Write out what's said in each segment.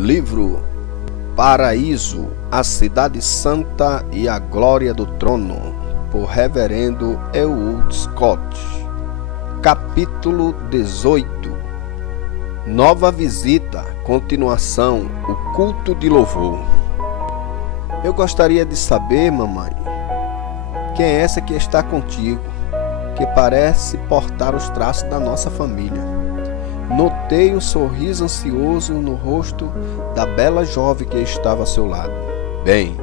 Livro Paraíso, a Cidade Santa e a Glória do Trono, por Reverendo Elwood Scott. Capítulo 18. Nova visita, continuação, o culto de louvor. Eu gostaria de saber, mamãe, quem é essa que está contigo, que parece portar os traços da nossa família. Notei um sorriso ansioso no rosto da bela jovem que estava ao seu lado. Bem,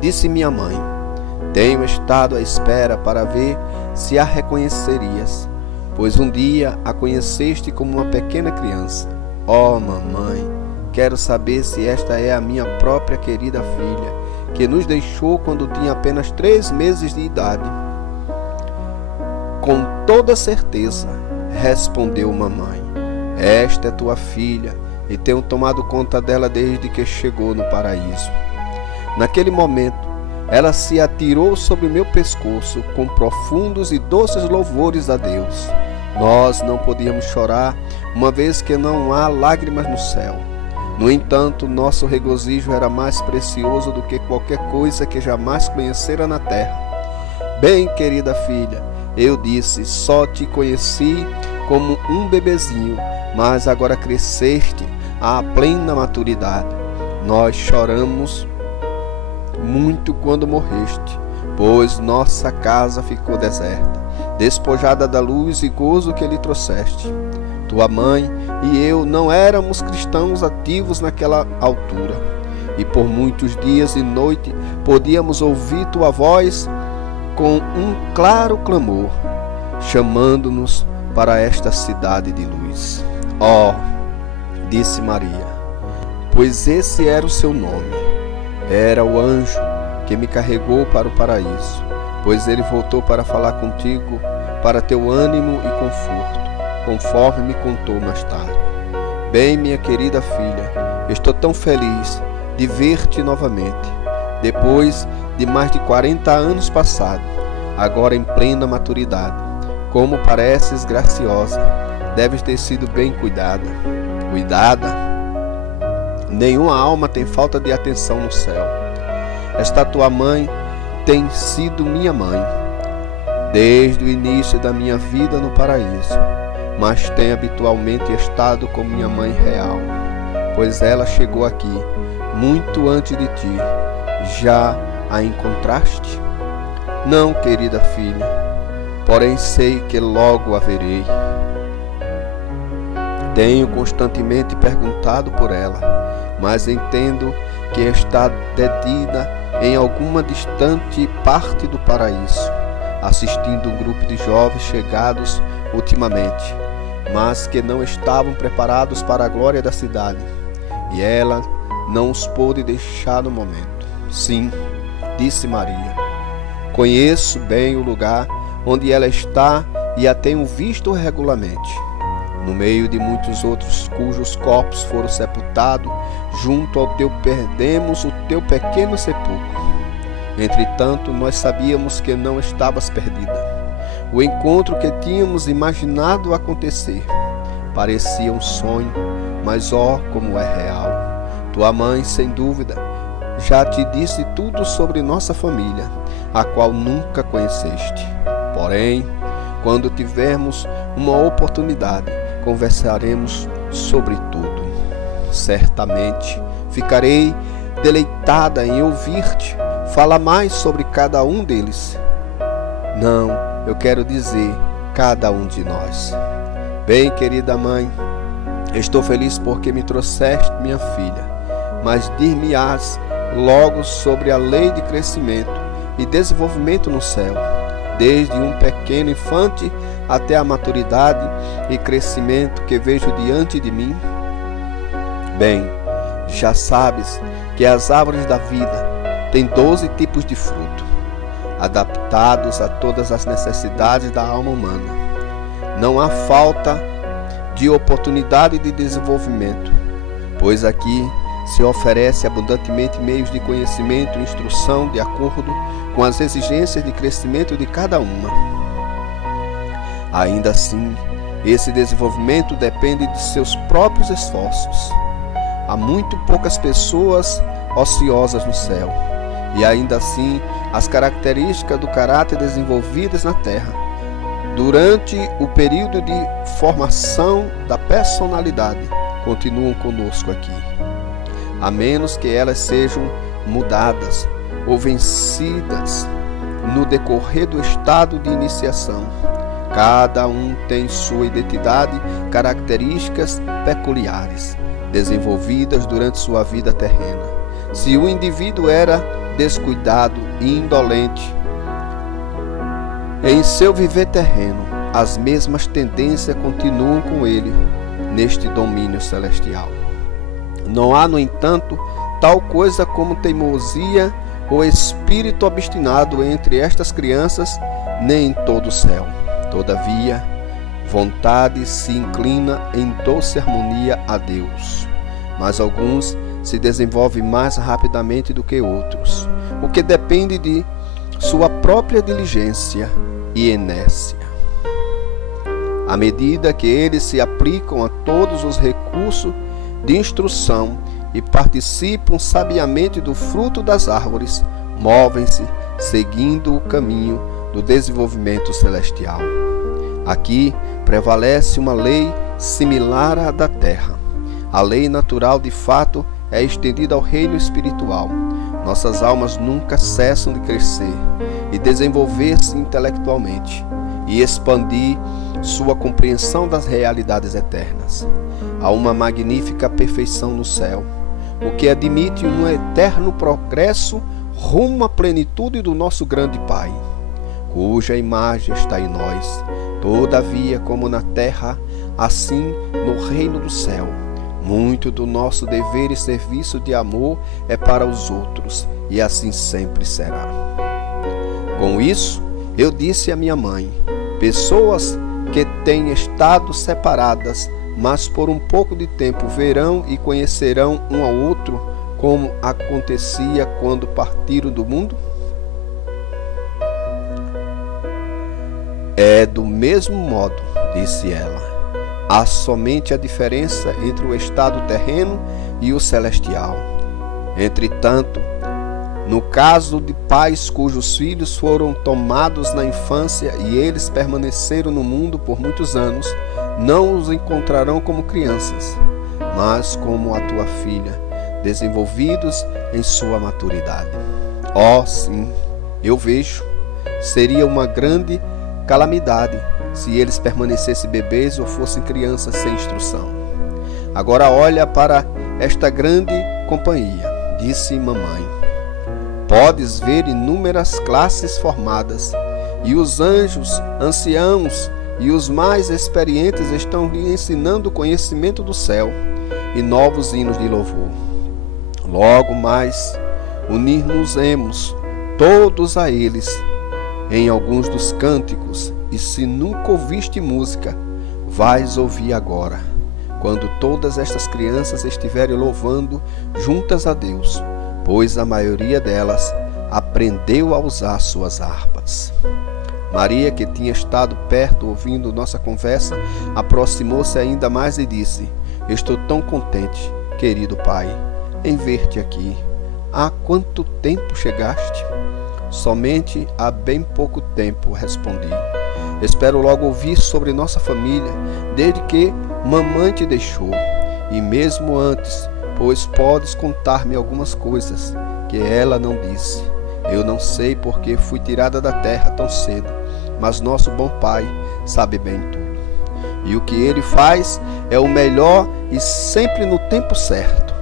disse minha mãe, tenho estado à espera para ver se a reconhecerias, pois um dia a conheceste como uma pequena criança. Oh, mamãe, quero saber se esta é a minha própria querida filha, que nos deixou quando tinha apenas 3 meses de idade. Com toda certeza, respondeu mamãe. Esta é tua filha, e tenho tomado conta dela desde que chegou no paraíso. Naquele momento, ela se atirou sobre meu pescoço com profundos e doces louvores a Deus. Nós não podíamos chorar, uma vez que não há lágrimas no céu. No entanto, nosso regozijo era mais precioso do que qualquer coisa que jamais conhecera na terra. Bem, querida filha, eu disse, só te conheci como um bebezinho, mas agora cresceste à plena maturidade. Nós choramos muito quando morreste, pois nossa casa ficou deserta, despojada da luz e gozo que lhe trouxeste. Tua mãe e eu não éramos cristãos ativos naquela altura, e por muitos dias e noites podíamos ouvir tua voz com um claro clamor, chamando-nos para esta cidade de luz. Oh, disse Maria, pois esse era o seu nome. Era o anjo que me carregou para o paraíso, pois ele voltou para falar contigo, para teu ânimo e conforto, conforme me contou mais tarde. Bem, minha querida filha, estou tão feliz de ver-te novamente, depois de mais de 40 anos passados, agora em plena maturidade. Como pareces graciosa, deves ter sido bem cuidada. Cuidada? Nenhuma alma tem falta de atenção no céu. Esta tua mãe tem sido minha mãe, desde o início da minha vida no paraíso, mas tem habitualmente estado como minha mãe real, pois ela chegou aqui muito antes de ti. Já a encontraste? Não, querida filha, porém sei que logo a verei. Tenho constantemente perguntado por ela, mas entendo que está detida em alguma distante parte do paraíso, assistindo um grupo de jovens chegados ultimamente, mas que não estavam preparados para a glória da cidade, e ela não os pôde deixar no momento. Sim, disse Maria, conheço bem o lugar onde ela está e a tenho visto regularmente, no meio de muitos outros cujos corpos foram sepultados, junto ao teu perdemos o teu pequeno sepulcro. Entretanto, nós sabíamos que não estavas perdida. O encontro que tínhamos imaginado acontecer parecia um sonho, mas ó, como é real. Tua mãe, sem dúvida, já te disse tudo sobre nossa família, a qual nunca conheceste. Porém, quando tivermos uma oportunidade, conversaremos sobre tudo. Certamente ficarei deleitada em ouvir-te falar mais sobre cada um deles. Não, eu quero dizer cada um de nós. Bem, querida mãe, estou feliz porque me trouxeste minha filha, mas dir-me-ás logo sobre a lei de crescimento e desenvolvimento no céu, desde um pequeno infante até a maturidade e crescimento que vejo diante de mim? Bem, já sabes que as árvores da vida têm 12 tipos de fruto, adaptados a todas as necessidades da alma humana. Não há falta de oportunidade de desenvolvimento, pois aqui se oferece abundantemente meios de conhecimento e instrução de acordo com as exigências de crescimento de cada uma. Ainda assim, esse desenvolvimento depende de seus próprios esforços. há muito poucas pessoas ociosas no céu. E ainda assim, as características do caráter desenvolvidas na terra, durante o período de formação da personalidade, continuam conosco aqui. A menos que elas sejam mudadas ou vencidas no decorrer do estado de iniciação. Cada um tem sua identidade, características peculiares, desenvolvidas durante sua vida terrena. Se o indivíduo era descuidado e indolente em seu viver terreno, as mesmas tendências continuam com ele neste domínio celestial. Não há, no entanto, tal coisa como teimosia ou espírito obstinado entre estas crianças, nem em todo o céu. Todavia, vontade se inclina em doce harmonia a Deus, mas alguns se desenvolvem mais rapidamente do que outros, o que depende de sua própria diligência e inércia. À medida que eles se aplicam a todos os recursos de instrução e participam sabiamente do fruto das árvores, movem-se seguindo o caminho do desenvolvimento celestial. Aqui prevalece uma lei similar à da terra. A lei natural, de fato, é estendida ao reino espiritual. Nossas almas nunca cessam de crescer e desenvolver-se intelectualmente e expandir sua compreensão das realidades eternas. Há uma magnífica perfeição no céu, o que admite um eterno progresso rumo à plenitude do nosso grande Pai, cuja imagem está em nós. Todavia, como na terra, assim no reino do céu, muito do nosso dever e serviço de amor é para os outros, e assim sempre será. Com isso, eu disse à minha mãe: pessoas que têm estado separadas, mas por um pouco de tempo verão e conhecerão um ao outro, como acontecia quando partiram do mundo? É do mesmo modo, disse ela. Há somente a diferença entre o estado terreno e o celestial. Entretanto, no caso de pais cujos filhos foram tomados na infância e eles permaneceram no mundo por muitos anos, não os encontrarão como crianças, mas como a tua filha, desenvolvidos em sua maturidade. Oh, sim, eu vejo, seria uma grande calamidade se eles permanecessem bebês ou fossem crianças sem instrução. Agora olha para esta grande companhia, disse mamãe. Podes ver inúmeras classes formadas, e os anjos, anciãos e os mais experientes estão lhe ensinando o conhecimento do céu e novos hinos de louvor. Logo mais unir-nos-emos todos a eles em alguns dos cânticos, e se nunca ouviste música, vais ouvir agora, quando todas estas crianças estiverem louvando juntas a Deus, pois a maioria delas aprendeu a usar suas harpas. Maria, que tinha estado perto ouvindo nossa conversa, aproximou-se ainda mais e disse: estou tão contente, querido pai, em ver-te aqui. Há quanto tempo chegaste? Somente há bem pouco tempo, respondi. Espero logo ouvir sobre nossa família, desde que mamãe te deixou, e mesmo antes, pois podes contar-me algumas coisas que ela não disse. Eu não sei porque fui tirada da terra tão cedo, mas nosso bom Pai sabe bem tudo. E o que Ele faz é o melhor e sempre no tempo certo.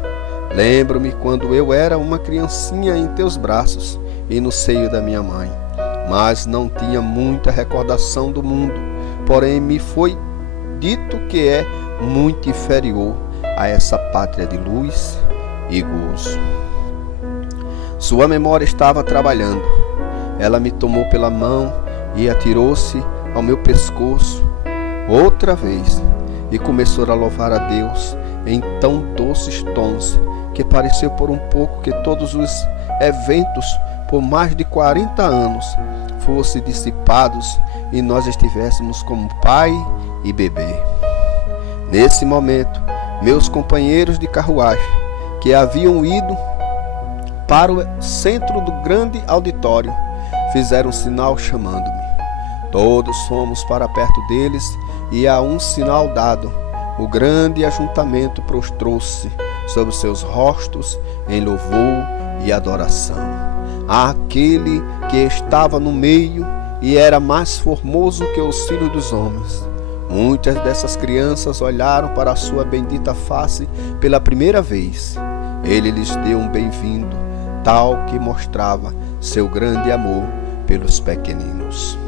Lembro-me quando eu era uma criancinha em teus braços e no seio da minha mãe, mas não tinha muita recordação do mundo, porém me foi dito que é muito inferior a essa pátria de luz e gozo. Sua memória estava trabalhando. Ela me tomou pela mão e atirou-se ao meu pescoço outra vez e começou a louvar a Deus em tão doces tons que pareceu por um pouco que todos os eventos por mais de 40 anos fossem dissipados e nós estivéssemos como pai e bebê. Nesse momento, meus companheiros de carruagem que haviam ido para o centro do grande auditório, fizeram um sinal chamando-me. Todos fomos para perto deles e a um sinal dado, o grande ajuntamento prostrou-se sobre seus rostos em louvor e adoração àquele que estava no meio e era mais formoso que os filhos dos homens. Muitas dessas crianças olharam para a sua bendita face pela primeira vez. Ele lhes deu um bem-vindo, tal que mostrava seu grande amor pelos pequeninos.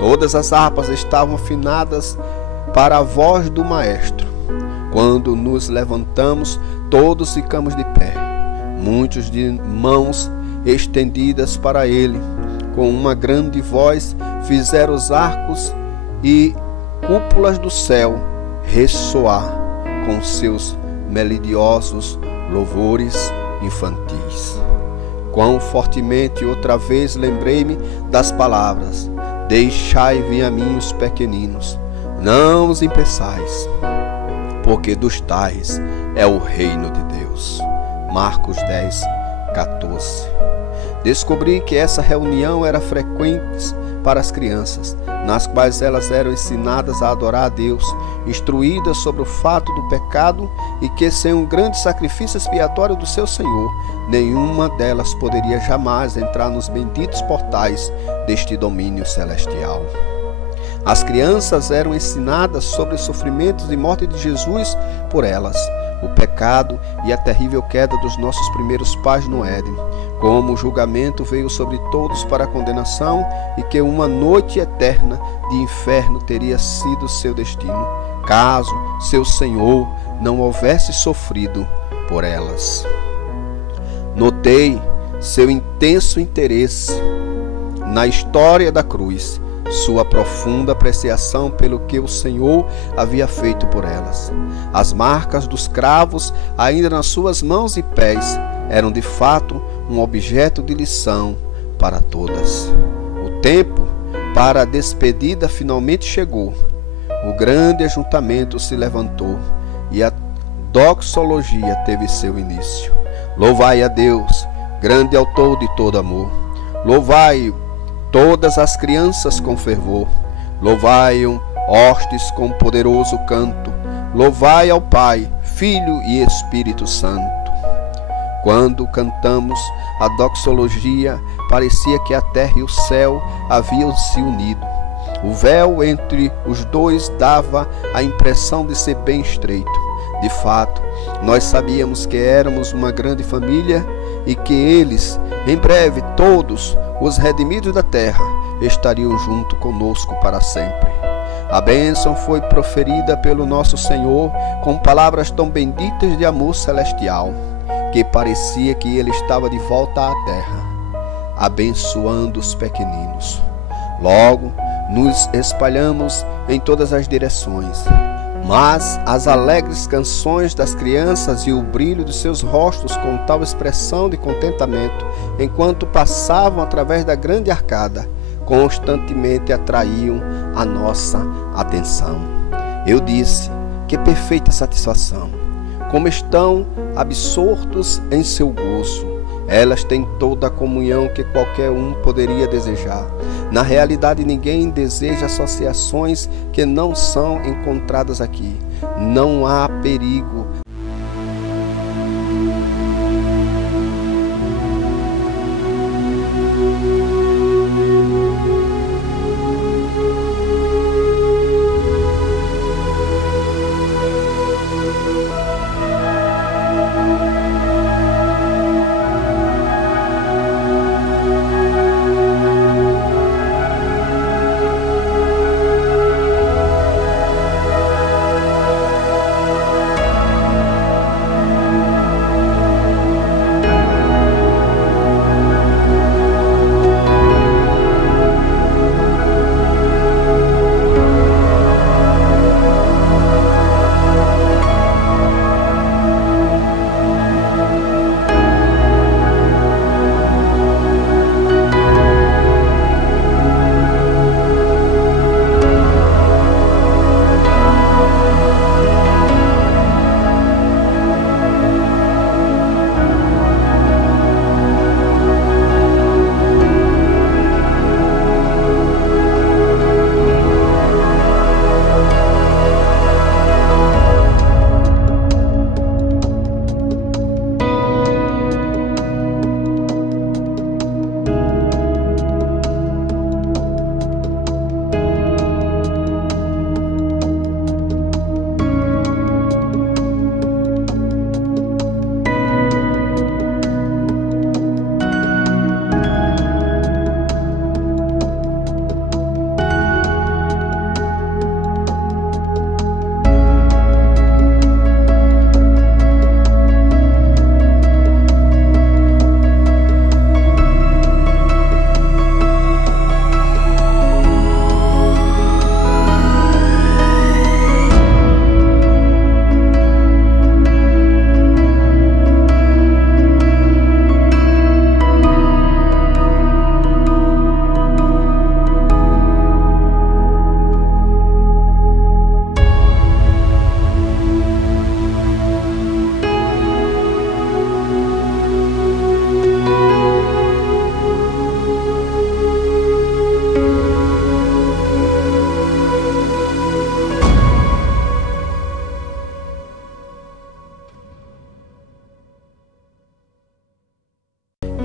Todas as harpas estavam afinadas para a voz do maestro. Quando nos levantamos, todos ficamos de pé, muitos de mãos estendidas para ele. Com uma grande voz fizeram os arcos e cúpulas do céu ressoar com seus melodiosos louvores infantis. Quão fortemente outra vez lembrei-me das palavras: deixai vir a mim os pequeninos, não os impeçais, porque dos tais é o reino de Deus. Marcos 10, 14. Descobri que essa reunião era frequente para as crianças, nas quais elas eram ensinadas a adorar a Deus, instruídas sobre o fato do pecado e que, sem um grande sacrifício expiatório do seu Senhor, nenhuma delas poderia jamais entrar nos benditos portais deste domínio celestial. As crianças eram ensinadas sobre os sofrimentos e morte de Jesus por elas, o pecado e a terrível queda dos nossos primeiros pais no Éden, como o julgamento veio sobre todos para a condenação e que uma noite eterna de inferno teria sido seu destino, caso seu Senhor não houvesse sofrido por elas. Notei seu intenso interesse na história da cruz, sua profunda apreciação pelo que o Senhor havia feito por elas. As marcas dos cravos, ainda nas suas mãos e pés, eram de fato um objeto de lição para todas. O tempo para a despedida finalmente chegou. O grande ajuntamento se levantou e a doxologia teve seu início. Louvai a Deus, grande autor de todo amor. Louvai-o, todas as crianças com fervor. Louvai-o, hostes com poderoso canto. Louvai ao Pai, Filho e Espírito Santo. Quando cantamos a doxologia, parecia que a terra e o céu haviam se unido. O véu entre os dois dava a impressão de ser bem estreito. De fato, nós sabíamos que éramos uma grande família e que eles, em breve, todos os redimidos da terra, estariam junto conosco para sempre. A bênção foi proferida pelo nosso Senhor com palavras tão benditas de amor celestial, que parecia que ele estava de volta à terra, abençoando os pequeninos. Logo, nos espalhamos em todas as direções, mas as alegres canções das crianças e o brilho de seus rostos com tal expressão de contentamento, enquanto passavam através da grande arcada, constantemente atraíam a nossa atenção. Eu disse: que perfeita satisfação! Como estão absortos em seu gozo! Elas têm toda a comunhão que qualquer um poderia desejar. Na realidade, ninguém deseja associações que não são encontradas aqui. Não há perigo.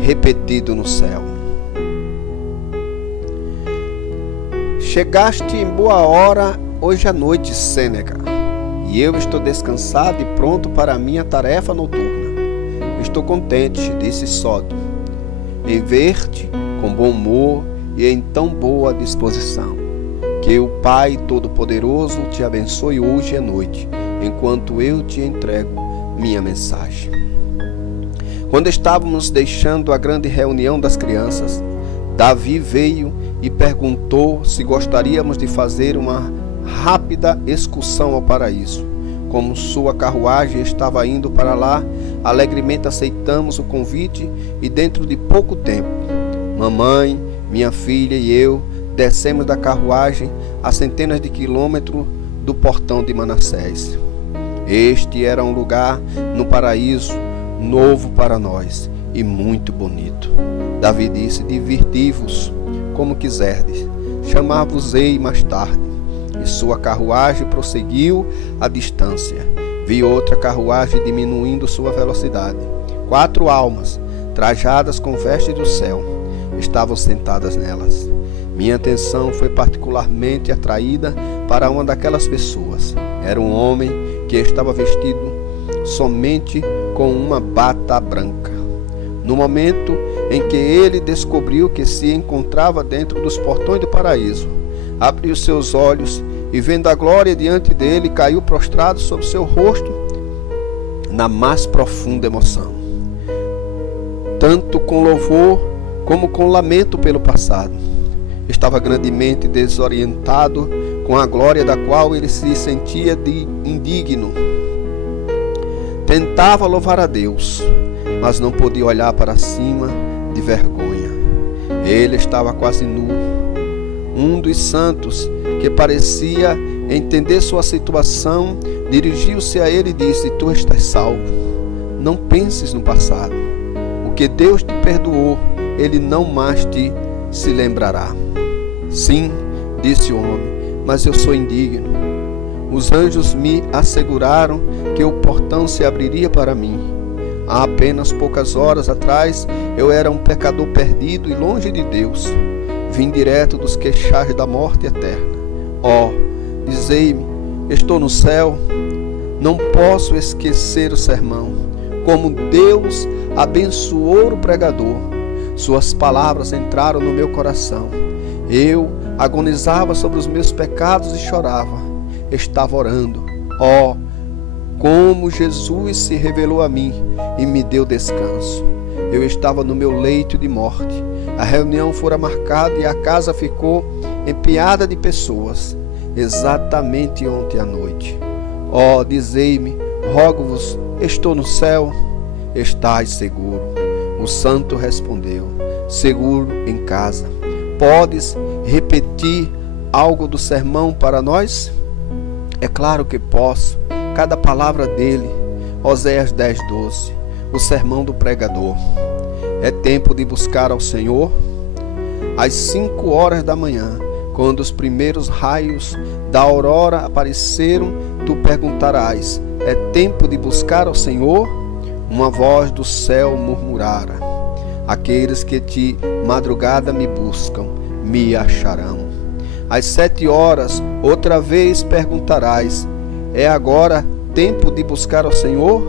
repetido no céu. Chegaste em boa hora hoje à noite, Sêneca, e eu estou descansado e pronto para a minha tarefa noturna. Estou contente, disse Sódio, em ver-te com bom humor e em tão boa disposição. Que o Pai Todo-Poderoso te abençoe hoje à noite, enquanto eu te entrego minha mensagem. Quando estávamos deixando a grande reunião das crianças, Davi veio e perguntou se gostaríamos de fazer uma rápida excursão ao paraíso. Como sua carruagem estava indo para lá, alegremente aceitamos o convite e dentro de pouco tempo, mamãe, minha filha e eu descemos da carruagem a centenas de quilômetros do portão de Manassés. Este era um lugar no paraíso novo para nós e muito bonito. Davi disse: diverti-vos como quiserdes, chamar-vos-ei mais tarde. E sua carruagem prosseguiu a distância. Vi outra carruagem diminuindo sua velocidade. 4 almas, trajadas com vestes do céu, estavam sentadas nelas. Minha atenção foi particularmente atraída para uma daquelas pessoas. Era um homem que estava vestido somente com uma bata branca. No momento em que ele descobriu que se encontrava dentro dos portões do paraíso, abriu seus olhos e, vendo a glória diante dele, caiu prostrado sobre seu rosto na mais profunda emoção, tanto com louvor como com lamento pelo passado. Estava grandemente desorientado com a glória da qual ele se sentia indigno. Tentava louvar a Deus, mas não podia olhar para cima de vergonha. Ele estava quase nu. Um dos santos, que parecia entender sua situação, dirigiu-se a ele e disse: tu estás salvo. Não penses no passado. O que Deus te perdoou, ele não mais se lembrará. Sim, disse o homem, mas eu sou indigno. Os anjos me asseguraram que o portão se abriria para mim. Há apenas poucas horas atrás, eu era um pecador perdido e longe de Deus. Vim direto dos queixais da morte eterna. Dizei-me, estou no céu. Não posso esquecer o sermão. Como Deus abençoou o pregador. Suas palavras entraram no meu coração. Eu agonizava sobre os meus pecados e chorava. Estava orando. Como Jesus se revelou a mim e me deu descanso. Eu estava no meu leito de morte. A reunião fora marcada e a casa ficou empenhada de pessoas, exatamente ontem à noite. Dizei-me, rogo-vos, estou no céu? Estás seguro? O santo respondeu: seguro em casa. Podes repetir algo do sermão para nós? É claro que posso. Cada palavra dele. Oséias 10:12. O sermão do pregador. É tempo de buscar ao Senhor. Às 5 horas da manhã, quando os primeiros raios da aurora apareceram, tu perguntarás: é tempo de buscar ao Senhor? Uma voz do céu murmurara: aqueles que de madrugada me buscam, me acharão. Às 7 horas, outra vez perguntarás: é agora tempo de buscar ao Senhor?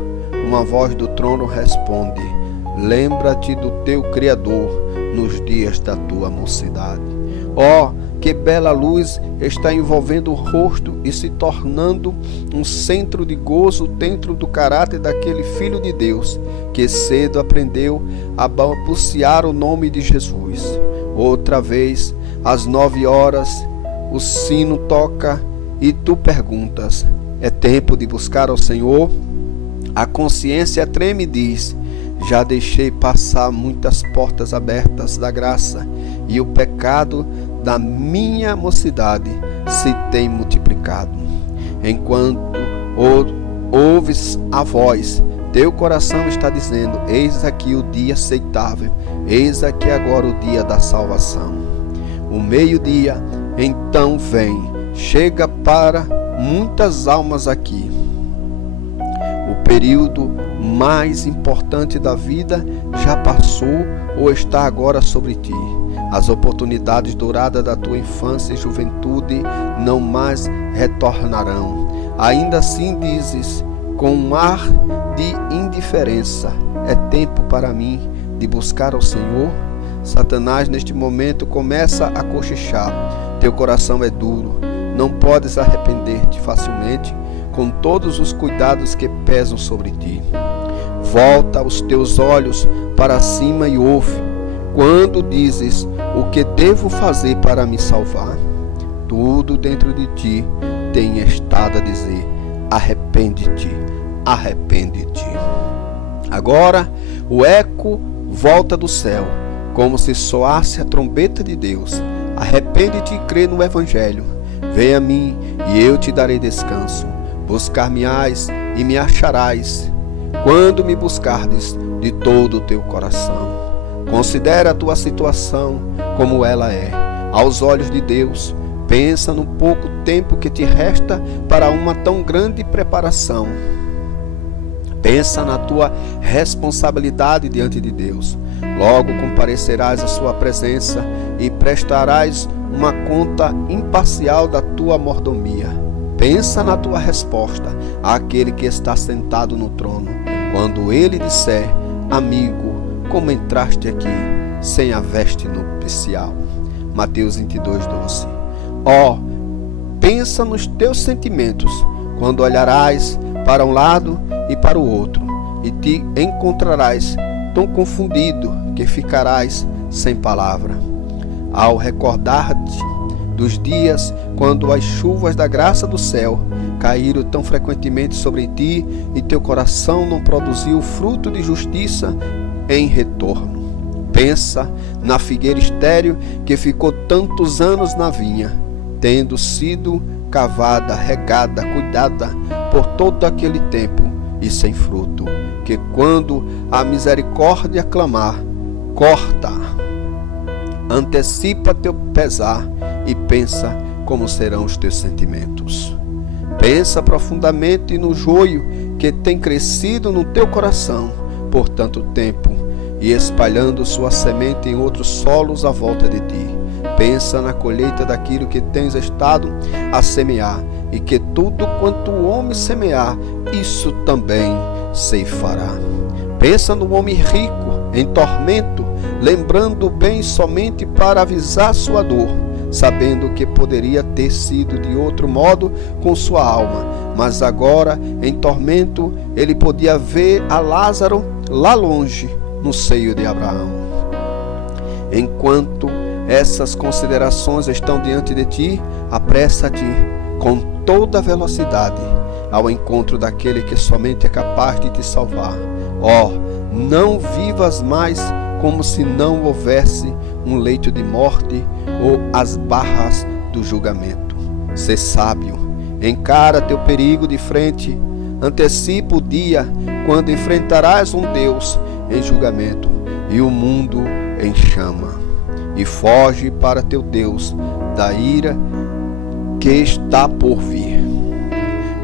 Uma voz do trono responde: lembra-te do teu Criador nos dias da tua mocidade. Que bela luz está envolvendo o rosto e se tornando um centro de gozo dentro do caráter daquele Filho de Deus, que cedo aprendeu a balbuciar o nome de Jesus. Outra vez, às 9 horas, o sino toca e tu perguntas: é tempo de buscar ao Senhor? A consciência treme e diz: já deixei passar muitas portas abertas da graça, e o pecado da minha mocidade se tem multiplicado. Enquanto ouves a voz, teu coração está dizendo: eis aqui o dia aceitável, eis aqui agora o dia da salvação. O meio-dia então vem, chega para muitas almas aqui. O período mais importante da vida já passou ou está agora sobre ti. As oportunidades douradas da tua infância e juventude não mais retornarão. Ainda assim dizes, com um ar de indiferença, é tempo para mim de buscar ao Senhor? Satanás neste momento começa a cochichar. Teu coração é duro, não podes arrepender-te facilmente com todos os cuidados que pesam sobre ti. Volta os teus olhos para cima e ouve, quando dizes, o que devo fazer para me salvar? Tudo dentro de ti tem estado a dizer, arrepende-te, arrepende-te. Agora o eco volta do céu, como se soasse a trombeta de Deus. Arrepende-te e crê no Evangelho. Vem a mim e eu te darei descanso. Buscar-me-ás e me acharás, quando me buscardes de todo o teu coração. Considera a tua situação como ela é, aos olhos de Deus. Pensa no pouco tempo que te resta para uma tão grande preparação. Pensa na tua responsabilidade diante de Deus. Logo comparecerás à sua presença e prestarás uma conta imparcial da tua mordomia. Pensa na tua resposta àquele que está sentado no trono, quando ele disser, amigo, como entraste aqui sem a veste nupcial? Mateus 22:12. Pensa nos teus sentimentos, quando olharás para um lado e para o outro, e te encontrarás tão confundido que ficarás sem palavra. Ao recordar-te dos dias quando as chuvas da graça do céu caíram tão frequentemente sobre ti e teu coração não produziu fruto de justiça em retorno. Pensa na figueira estéril que ficou tantos anos na vinha, tendo sido cavada, regada, cuidada por todo aquele tempo e sem fruto, que quando a misericórdia clamar, corta, antecipa teu pesar e pensa como serão os teus sentimentos. Pensa profundamente no joio que tem crescido no teu coração por tanto tempo e espalhando sua semente em outros solos à volta de ti. Pensa na colheita daquilo que tens estado a semear, e que tudo quanto o homem semear, isso também ceifará. Pensa no homem rico, em tormento, lembrando bem somente para avisar sua dor, sabendo que poderia ter sido de outro modo com sua alma, mas agora, em tormento, ele podia ver a Lázaro lá longe, no seio de Abraão. Enquanto essas considerações estão diante de ti, apressa-te com toda velocidade ao encontro daquele que somente é capaz de te salvar. Não vivas mais como se não houvesse um leito de morte ou as barras do julgamento. Sê sábio, encara teu perigo de frente, antecipa o dia quando enfrentarás um Deus em julgamento e o mundo em chama, e foge para teu Deus da ira que está por vir.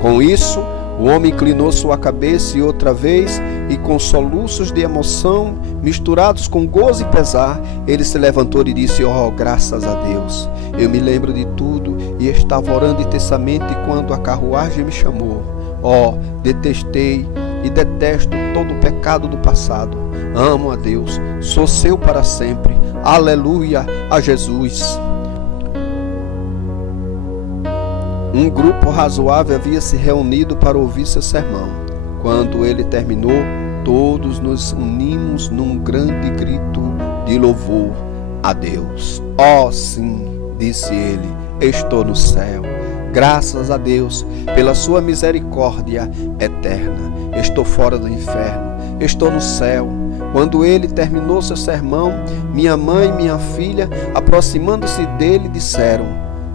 Com isso, o homem inclinou sua cabeça e outra vez, e com soluços de emoção, misturados com gozo e pesar, ele se levantou e disse, graças a Deus, eu me lembro de tudo e estava orando intensamente quando a carruagem me chamou. Detestei e detesto todo o pecado do passado. Amo a Deus, sou seu para sempre. Aleluia a Jesus. Um grupo razoável havia se reunido para ouvir seu sermão. Quando ele terminou, todos nos unimos num grande grito de louvor a Deus. Sim, disse ele, estou no céu. Graças a Deus pela sua misericórdia eterna. Estou fora do inferno, estou no céu. Quando ele terminou seu sermão, minha mãe e minha filha, aproximando-se dele, disseram,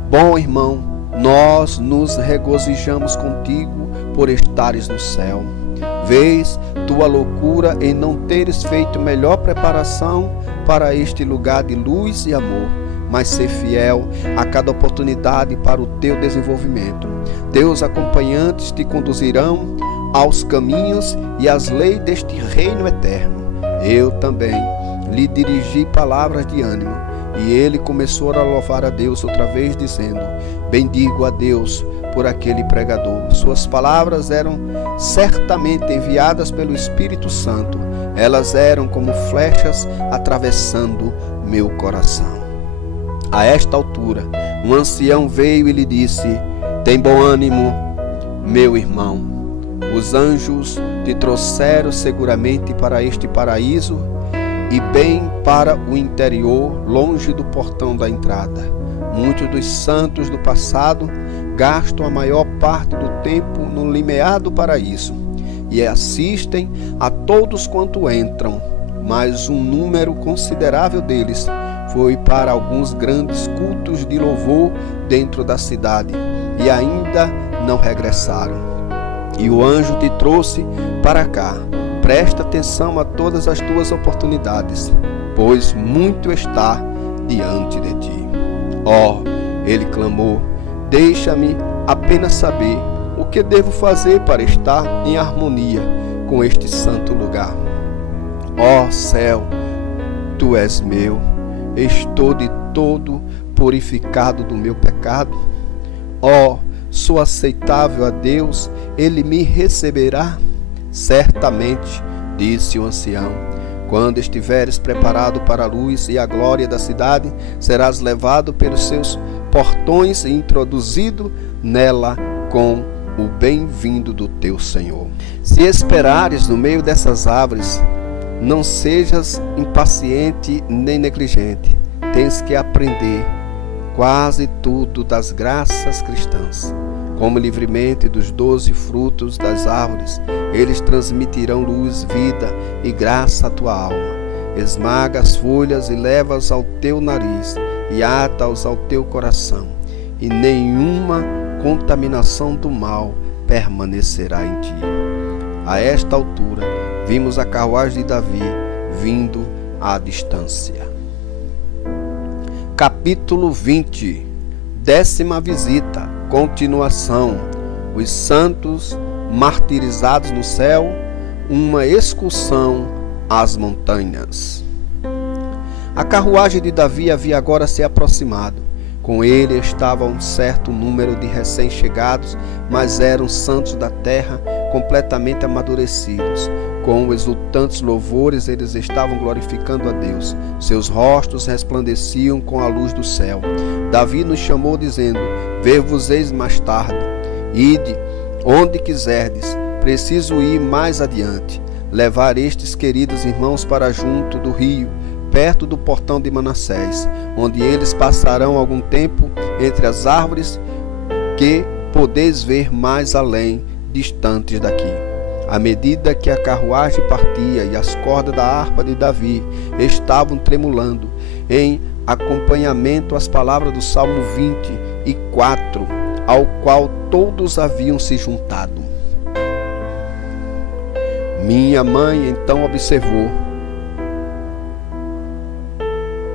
bom irmão, nós nos regozijamos contigo por estares no céu. Vês tua loucura em não teres feito melhor preparação para este lugar de luz e amor, mas ser fiel a cada oportunidade para o teu desenvolvimento. Teus acompanhantes te conduzirão aos caminhos e às leis deste reino eterno. Eu também lhe dirigi palavras de ânimo, e ele começou a louvar a Deus outra vez, dizendo: bendigo a Deus por aquele pregador. Suas palavras eram certamente enviadas pelo Espírito Santo. Elas eram como flechas atravessando meu coração. A esta altura, um ancião veio e lhe disse: tem bom ânimo, meu irmão. Os anjos te trouxeram seguramente para este paraíso e bem para o interior, longe do portão da entrada. Muitos dos santos do passado gastam a maior parte do tempo no limiar do paraíso e assistem a todos quanto entram, mas um número considerável deles foi para alguns grandes cultos de louvor dentro da cidade e ainda não regressaram. E o anjo te trouxe para cá. Presta atenção a todas as tuas oportunidades, pois muito está diante de ti. Ele clamou: deixa-me apenas saber o que devo fazer para estar em harmonia com este santo lugar. Céu, tu és meu. Estou de todo purificado do meu pecado. Sou aceitável a Deus, Ele me receberá. Certamente, disse o ancião, quando estiveres preparado para a luz e a glória da cidade, serás levado pelos seus portões e introduzido nela com o bem-vindo do teu Senhor. Se esperares no meio dessas árvores, não sejas impaciente nem negligente. Tens que aprender quase tudo das graças cristãs. Come livremente dos 12 frutos das árvores. Eles transmitirão luz, vida e graça à tua alma. Esmaga as folhas e leva-as ao teu nariz e ata-os ao teu coração. E nenhuma contaminação do mal permanecerá em ti. A esta altura, vimos a carruagem de Davi vindo à distância. Capítulo 20. 10ª visita. Continuação. Os santos martirizados no céu. Uma excursão às montanhas. A carruagem de Davi havia agora se aproximado. Com ele estava um certo número de recém-chegados, mas eram santos da terra, completamente amadurecidos. Com exultantes louvores, eles estavam glorificando a Deus. Seus rostos resplandeciam com a luz do céu. Davi nos chamou, dizendo: ver-vos-eis mais tarde. Ide onde quiserdes. Preciso ir mais adiante, levar estes queridos irmãos para junto do rio, perto do portão de Manassés, onde eles passarão algum tempo entre as árvores que podeis ver mais além, distantes daqui. À medida que a carruagem partia e as cordas da harpa de Davi estavam tremulando, em acompanhamento às palavras do Salmo 24, ao qual todos haviam se juntado. Minha mãe então observou: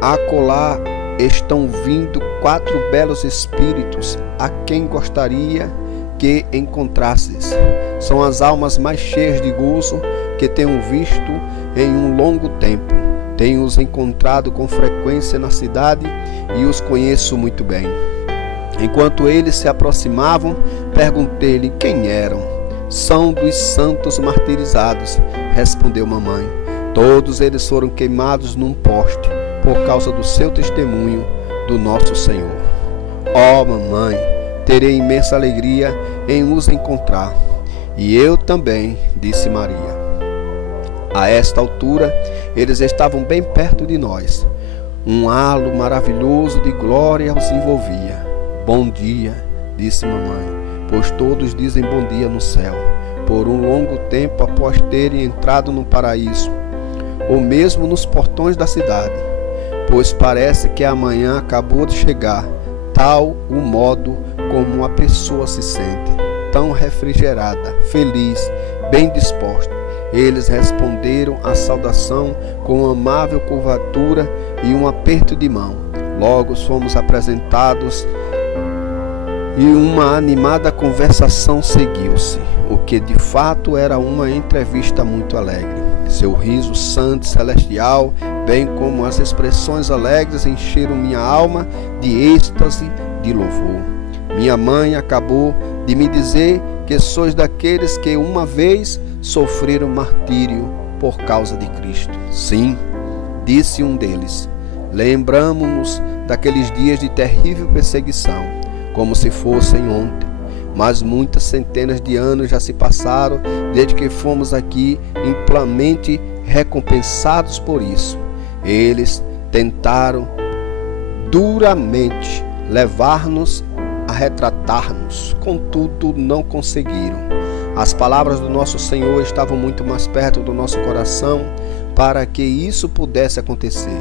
acolá estão vindo 4 belos espíritos, a quem gostaria que encontrasses. São as almas mais cheias de gozo que tenho visto em um longo tempo. Tenho-os encontrado com frequência na cidade e os conheço muito bem. Enquanto eles se aproximavam, perguntei-lhe quem eram. São dos santos martirizados, respondeu mamãe. Todos eles foram queimados num poste por causa do seu testemunho do nosso Senhor. Mamãe, terei imensa alegria em os encontrar. E eu também, disse Maria. A esta altura, eles estavam bem perto de nós. Um halo maravilhoso de glória os envolvia. Bom dia, disse mamãe, pois todos dizem bom dia no céu, por um longo tempo após terem entrado no paraíso, ou mesmo nos portões da cidade, pois parece que a manhã acabou de chegar, tal o modo como uma pessoa se sente, tão refrigerada, feliz, bem disposta. Eles responderam à saudação com uma amável curvatura e um aperto de mão. Logo fomos apresentados e uma animada conversação seguiu-se, o que de fato era uma entrevista muito alegre. Seu riso santo e celestial, bem como as expressões alegres, encheram minha alma de êxtase, de louvor. Minha mãe acabou de me dizer que sois daqueles que uma vez sofreram martírio por causa de Cristo. Sim, disse um deles. Lembramos-nos daqueles dias de terrível perseguição, como se fossem ontem, mas muitas centenas de anos já se passaram desde que fomos aqui amplamente recompensados por isso. Eles tentaram duramente levar-nos a retratar-nos, contudo não conseguiram. As palavras do nosso Senhor estavam muito mais perto do nosso coração para que isso pudesse acontecer.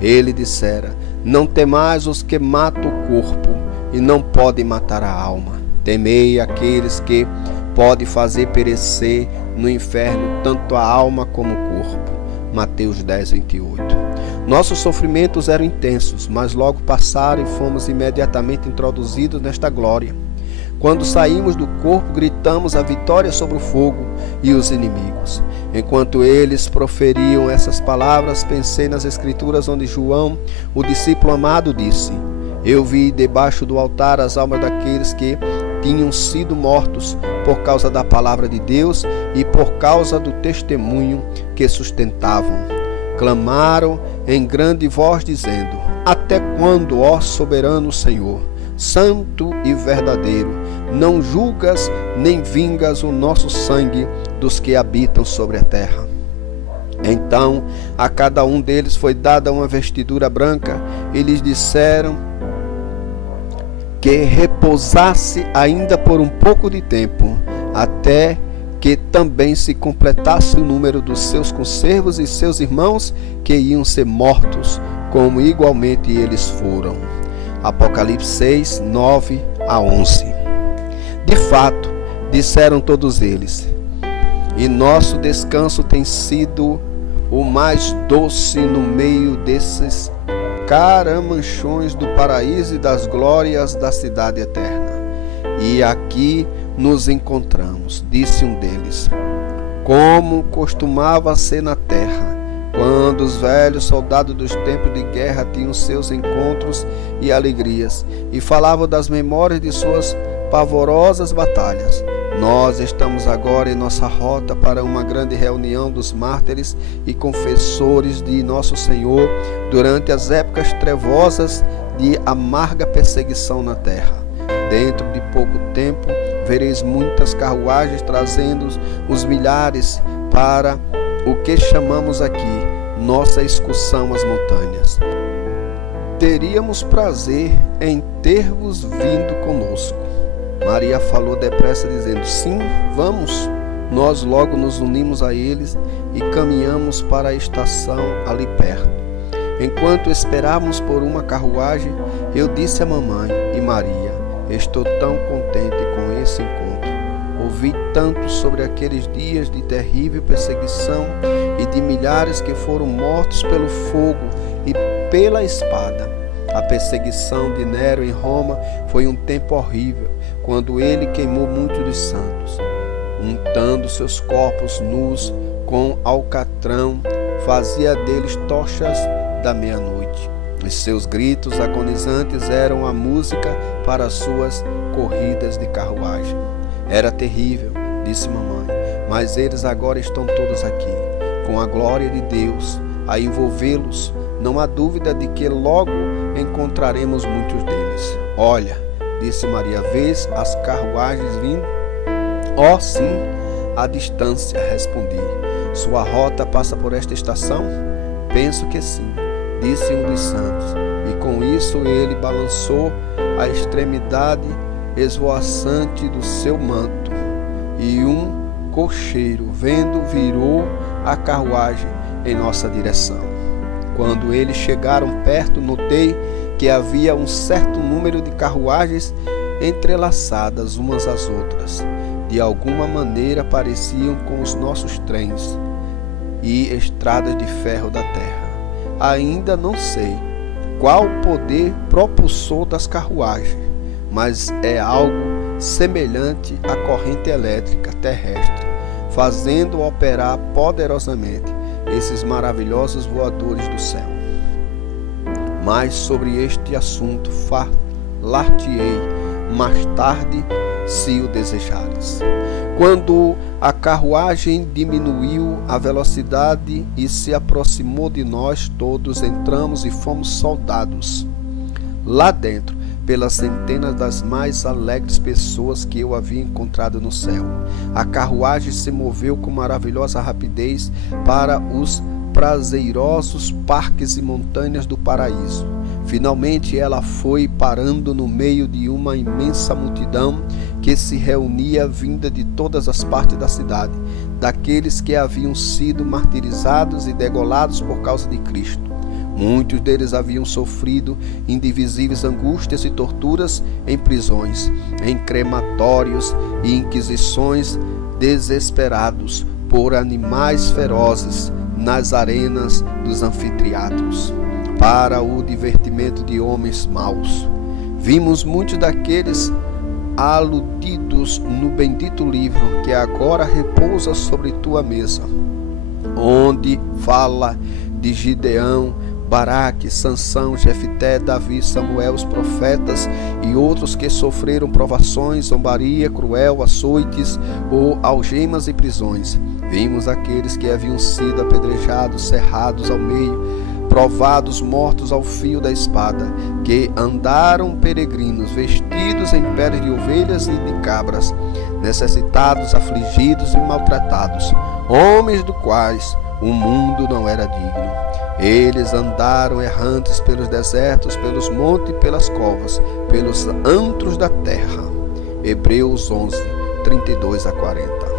Ele dissera: não temais os que matam o corpo e não podem matar a alma. Temei aqueles que podem fazer perecer no inferno tanto a alma como o corpo. Mateus 10, 28. Nossos sofrimentos eram intensos, mas logo passaram e fomos imediatamente introduzidos nesta glória. Quando saímos do corpo, gritamos a vitória sobre o fogo e os inimigos. Enquanto eles proferiam essas palavras, pensei nas Escrituras onde João, o discípulo amado, disse: eu vi debaixo do altar as almas daqueles que tinham sido mortos por causa da palavra de Deus e por causa do testemunho que sustentavam. Clamaram em grande voz, dizendo: até quando, ó soberano Senhor, santo e verdadeiro, não julgas nem vingas o nosso sangue dos que habitam sobre a terra? Então a cada um deles foi dada uma vestidura branca e lhes disseram que repousasse ainda por um pouco de tempo, até que também se completasse o número dos seus conservos e seus irmãos que iam ser mortos, como igualmente eles foram. Apocalipse 6, 9 a 11. De fato, disseram todos eles, e nosso descanso tem sido o mais doce no meio desses caramanchões do paraíso e das glórias da cidade eterna. E aqui nos encontramos, disse um deles, como costumava ser na terra, quando os velhos soldados dos tempos de guerra tinham seus encontros e alegrias, e falavam das memórias de suas pavorosas batalhas. Nós estamos agora em nossa rota para uma grande reunião dos mártires e confessores de nosso Senhor durante as épocas trevosas de amarga perseguição na terra. Dentro de pouco tempo vereis muitas carruagens trazendo os milhares para o que chamamos aqui nossa excursão às montanhas. Teríamos prazer em ter-vos vindo conosco. Maria falou depressa, dizendo: sim, vamos. Nós logo nos unimos a eles e caminhamos para a estação ali perto. Enquanto esperávamos por uma carruagem, eu disse a mamãe e Maria: estou tão contente com esse encontro. Ouvi tanto sobre aqueles dias de terrível perseguição e de milhares que foram mortos pelo fogo e pela espada. A perseguição de Nero em Roma foi um tempo horrível, quando ele queimou muitos dos santos, untando seus corpos nus com alcatrão, fazia deles tochas da meia-noite. Os seus gritos agonizantes eram a música para suas corridas de carruagem. Era terrível, disse mamãe, mas eles agora estão todos aqui, com a glória de Deus a envolvê-los. Não há dúvida de que logo encontraremos muitos deles. Olha, disse Maria, vês as carruagens vindo? Oh, sim, à distância, respondi. Sua rota passa por esta estação? Penso que sim, disse um dos santos. E com isso ele balançou a extremidade esvoaçante do seu manto. E um cocheiro, vendo, virou a carruagem em nossa direção. Quando eles chegaram perto, notei que havia um certo número de carruagens entrelaçadas umas às outras. De alguma maneira pareciam com os nossos trens e estradas de ferro da terra. Ainda não sei qual o poder propulsor das carruagens, mas é algo semelhante à corrente elétrica terrestre, fazendo operar poderosamente esses maravilhosos voadores do céu. Mas sobre este assunto falar-te-ei mais tarde, se o desejares. Quando a carruagem diminuiu a velocidade e se aproximou de nós, todos entramos e fomos soldados lá dentro pelas centenas das mais alegres pessoas que eu havia encontrado no céu. A carruagem se moveu com maravilhosa rapidez para os prazerosos parques e montanhas do paraíso. Finalmente ela foi parando no meio de uma imensa multidão que se reunia vinda de todas as partes da cidade, daqueles que haviam sido martirizados e degolados por causa de Cristo. Muitos deles haviam sofrido indivisíveis angústias e torturas em prisões, em crematórios e inquisições, desesperados por animais ferozes nas arenas dos anfiteatros, para o divertimento de homens maus. Vimos muitos daqueles aludidos no bendito livro que agora repousa sobre tua mesa, onde fala de Gideão, Baraque, Sansão, Jefté, Davi, Samuel, os profetas e outros que sofreram provações, zombaria cruel, açoites ou algemas e prisões. Vimos aqueles que haviam sido apedrejados, cerrados ao meio, provados, mortos ao fio da espada, que andaram peregrinos, vestidos em peles de ovelhas e de cabras, necessitados, afligidos e maltratados, homens do quais o mundo não era digno. Eles andaram errantes pelos desertos, pelos montes e pelas covas, pelos antros da terra. Hebreus 11, 32 a 40.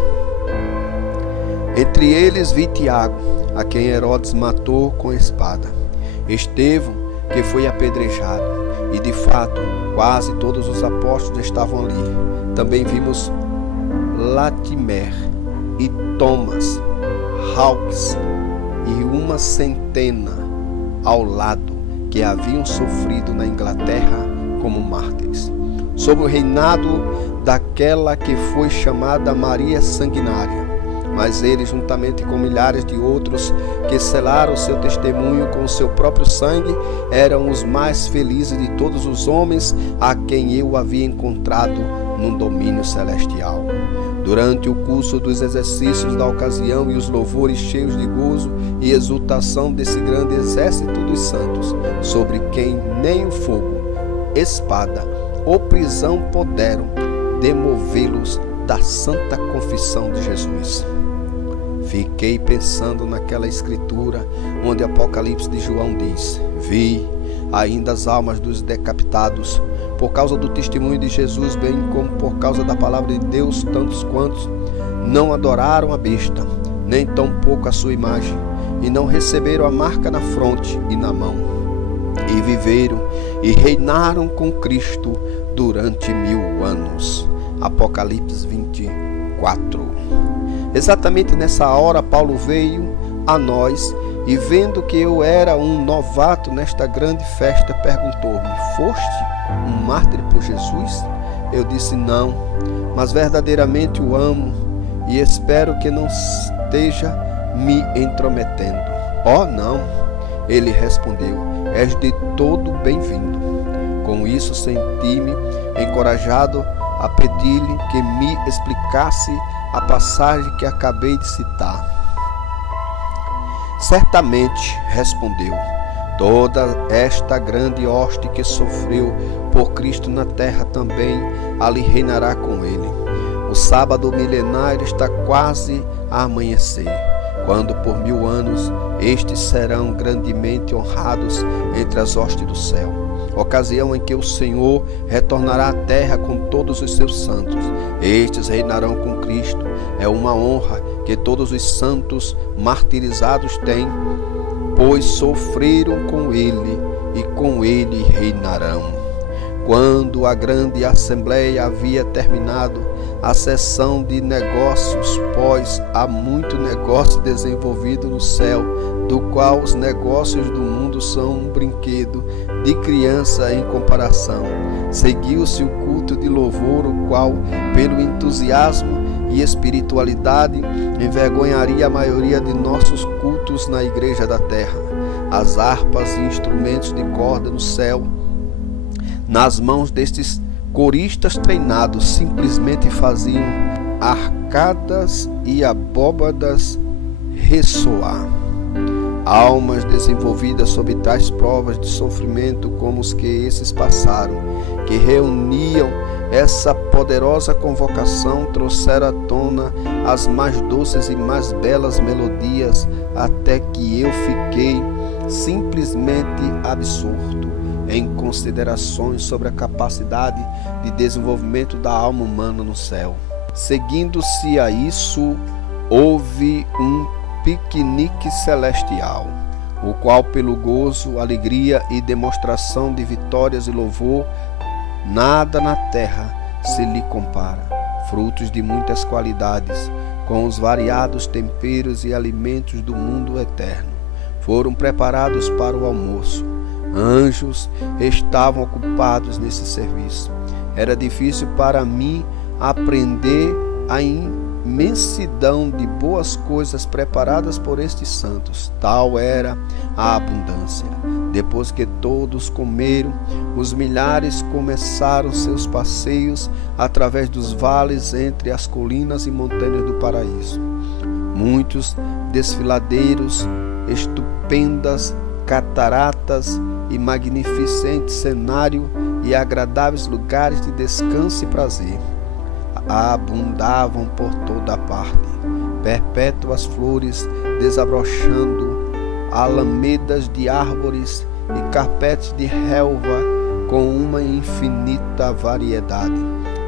Entre eles vi Tiago, a quem Herodes matou com a espada, Estevão, que foi apedrejado, e de fato quase todos os apóstolos estavam ali. Também vimos Latimer e Thomas, Hawks e uma centena ao lado, que haviam sofrido na Inglaterra como mártires, sob o reinado daquela que foi chamada Maria Sanguinária. Mas ele, juntamente com milhares de outros que selaram seu testemunho com o seu próprio sangue, eram os mais felizes de todos os homens a quem eu havia encontrado no domínio celestial. Durante o curso dos exercícios da ocasião e os louvores cheios de gozo e exultação desse grande exército dos santos, sobre quem nem o fogo, espada ou prisão puderam demovê-los da santa confissão de Jesus. Fiquei pensando naquela escritura onde Apocalipse de João diz: vi ainda as almas dos decapitados por causa do testemunho de Jesus, bem como por causa da palavra de Deus, tantos quantos não adoraram a besta, nem tampouco a sua imagem, e não receberam a marca na fronte e na mão, e viveram e reinaram com Cristo durante 1000 anos. Apocalipse 24. Exatamente nessa hora Paulo veio a nós e, vendo que eu era um novato nesta grande festa, perguntou-me: foste um mártir por Jesus? Eu disse: não, mas verdadeiramente o amo e espero que não esteja me intrometendo. Oh, não, ele respondeu, és de todo bem-vindo. Com isso senti-me encorajado a pedir-lhe que me explicasse a passagem que acabei de citar. Certamente, respondeu, toda esta grande hoste que sofreu por Cristo na terra também ali reinará com ele. O sábado milenário está quase a amanhecer, quando por 1000 anos estes serão grandemente honrados entre as hostes do céu, ocasião em que o Senhor retornará à terra com todos os seus santos. Estes reinarão com Cristo. É uma honra que todos os santos martirizados têm, pois sofreram com ele e com ele reinarão. Quando a grande assembleia havia terminado, a seção de negócios, pois há muito negócio desenvolvido no céu, do qual os negócios do mundo são um brinquedo de criança em comparação. Seguiu-se o culto de louvor, o qual, pelo entusiasmo e espiritualidade, envergonharia a maioria de nossos cultos na igreja da terra. As harpas e instrumentos de corda no céu, nas mãos destes coristas treinados, simplesmente faziam arcadas e abóbadas ressoar. Almas desenvolvidas sob tais provas de sofrimento como os que esses passaram, que reuniam essa poderosa convocação, trouxeram à tona as mais doces e mais belas melodias, até que eu fiquei simplesmente absorto em considerações sobre a capacidade de desenvolvimento da alma humana no céu. Seguindo-se a isso, houve um piquenique celestial, o qual, pelo gozo, alegria e demonstração de vitórias e louvor, nada na terra se lhe compara. Frutos de muitas qualidades, com os variados temperos e alimentos do mundo eterno, foram preparados para o almoço. Anjos estavam ocupados nesse serviço. Era difícil para mim aprender a imensidão de boas coisas preparadas por estes santos. Tal era a abundância. Depois que todos comeram, os milhares começaram seus passeios através dos vales entre as colinas e montanhas do paraíso. Muitos desfiladeiros, estupendas cataratas e magnificente cenário e agradáveis lugares de descanso e prazer abundavam por toda a parte. Perpétuas flores desabrochando, alamedas de árvores e carpetes de relva com uma infinita variedade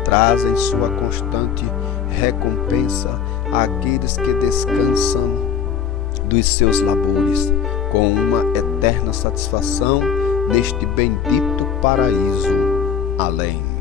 trazem sua constante recompensa àqueles que descansam dos seus labores com uma eterna satisfação neste bendito paraíso além.